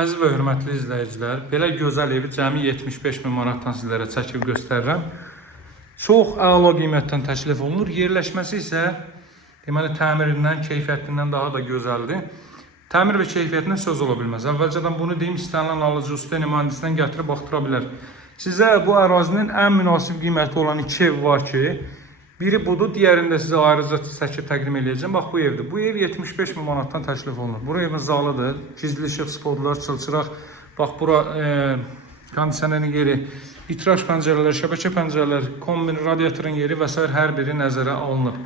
Əziz və hörmətli izləyicilər, belə gözəl evi cəmi 75.000 manatdan sizlərə çəkib göstərirəm. Çox əla qiymətdən təklif olunur. Yerləşməsi isə deməli təmirindən, keyfiyyətindən daha da gözəldir. Təmir və keyfiyyətindən söz ola bilməz. Əvvəlcədən bunu deyim, istənilən alıcı usta mühəndisindən gətirib baxdıra bilər. Sizə bu ərazinin ən münasib qiyməti olan iki ev var ki, biri budur, diğerində sizə ayrıca çəkib təqdim edəcəm. Bax, bu evdir. Bu ev 75.000 manatdan təklif olunur. Bura evin zalıdır. Gizli işıq, spotlar, çılçıraq. Bax, bura kondisionerin yeri, vitraj pəncərələr, şəbəkə pəncərələr, kombin, radiatorun yeri və s. hər biri nəzərə alınıb.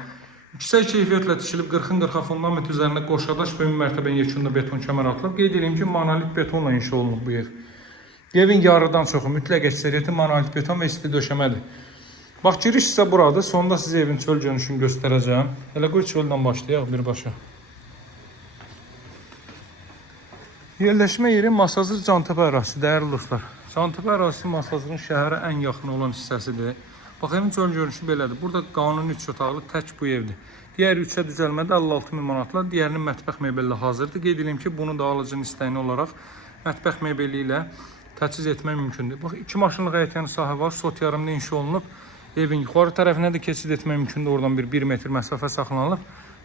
Yüksək keyfiyyətlə tikilib 40-40 fundament üzərində qoşadaş və ümumi mərtəbənin yekunda beton kəmər atılıb. Qeyd edeyim ki, monolit betonla inşa olunub bu ev. Evin yarıdan çoxu mütləq əksəriyyəti monolit beton və isti döşəmədir. Bax, giriş isə buradır. Sonunda sizə evin çöl görünüşünü göstərəcəm. Elə qoy çöldən başlayaq birbaşa. Yerləşmə yeri Masazır Cantəpə ərazisi, dəyərli dostlar. Cantəpə ərazisi Masazırın şəhərə ən yaxın olan hissəsidir. Bax, evin çöl görünüşü belədir. Burada qanuni 3 otaqlı tək bu evdir. Digər 3-ə düzəlmədə 56.000 manatla, digərinin mətbəx mebelli hazırdır. Qeyd edeyim ki, bunu da alıcının istəyini olaraq mətbəx mebeli ilə təchiz etmək mümkündür. Bax, 2 maşınlıq həyətyanı sahə var. Sot yarımda inşa olunub. Evin yuxarı tərəfinə də keçid etmək mümkündür. Oradan 1 metr məsafə saxlanılıb.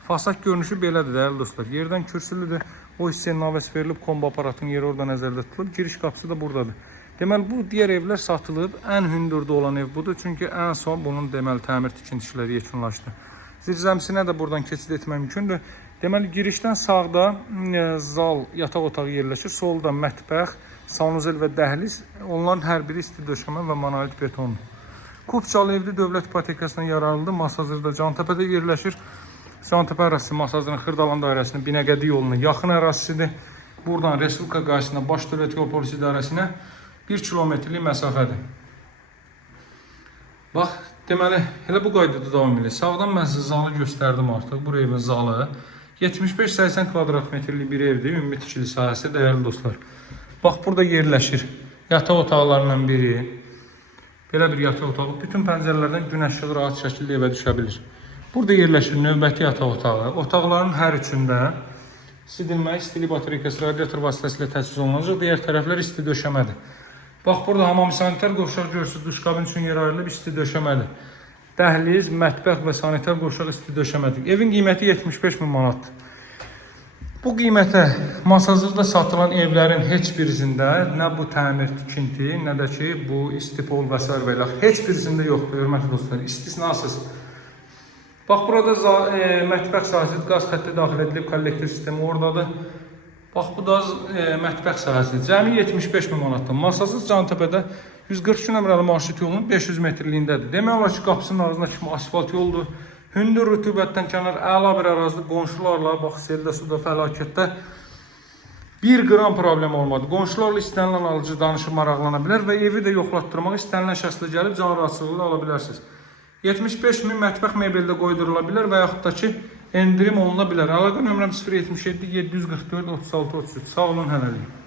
Fasad görünüşü belədir, dəyərli dostlar. Yerdən kürsülüdür. O hissəyə naves verilib, kombo aparatının yeri orada nəzərdə tutulub. Giriş qapısı da buradadır. Deməli, bu digər evlər satılıb. Ən hündürdə olan ev budur. Çünki ən son bunun deməli təmir tikinti işləri yekunlaşdı. Zirzəmisinə də buradan keçid etmək mümkündür. Deməli, girişdən sağda zal, yataq otağı yerləşir. Solda mətbəx, sanuzel və dəhliz. Onların hər biri isti döşəmə və monolit betondur. Kupçalı evli dövlət ipotekasından yararlıdır. Masazırda Cantəpədə yerləşir. Cantəpə ərazisi Masazırın Xırdalan dairəsinin Binəqədi yoluna yaxın ərazisidir. Buradan Respublika qarşısına Baş Dövlət Yol Polisi idarəsinə 1 kilometrlik məsafədir. Bax, deməli, elə bu qaydada davam edir. Sağdan mən sizə zalı göstərdim artıq. Bu evin zalı 75-80 kvadrat metrlik bir evdir. Ümumi tikili sahəsi, dəyərli dostlar. Bax, burada yerləşir yataq otaqlarından biri. Belə bir yataq otağı. Bütün pəncərələrdən günəş işığı rahat şəkildə evə düşə bilir. Burada yerləşir növbəti yataq otağı. Otaqların hər üçündə isidilmə, istilik batareyası, radiator vasitəsilə təchiz olunacaq. Digər tərəflər isti döşəmədir. Bax, burada hamam sanitar qovşaq görürsünüz. Duş kabin üçün yer ayrılıb isti döşəmədir. Dəhliz, mətbəx və sanitar qovşaq isti döşəmədir. Evin qiyməti 75.000 manatdır. Bu qiymətə Masazırda satılan evlərin heç birisində nə bu təmir tikinti, nə də ki bu istipol və s. və heç birisində yoxdur, hörmətli dostlar, istisnasız. Bax, burada mətbəx sahəsi, qaz xətti daxil edilib, kollektor sistemi oradadır. Bax, bu da mətbəx sahəsi. Cəmi 75.000 manatdır. Masazır Cantəpədə 142 nömrəli marşrut yolunun 500 metrliyindədir. Demək olar ki, qapısının ağzına kimi asfalt yoldur. Hündür rütubətdən kənar əla bir ərazidə qonşularla, bax, seldə, suda, fəlakətdə 1 qram problem olmadı. Qonşularla istənilən alıcı danışıb maraqlana bilər və evi də yoxlatdırmaq istənilən şəxslə gəlib can rahatsızlığı ala bilərsiniz. 75.000 mətbəx mebeldə qoydurula bilər və yaxud da ki, endirim oluna bilər. Əlaqə nömrəm 077 744 36 33. Sağ olun, hələlik.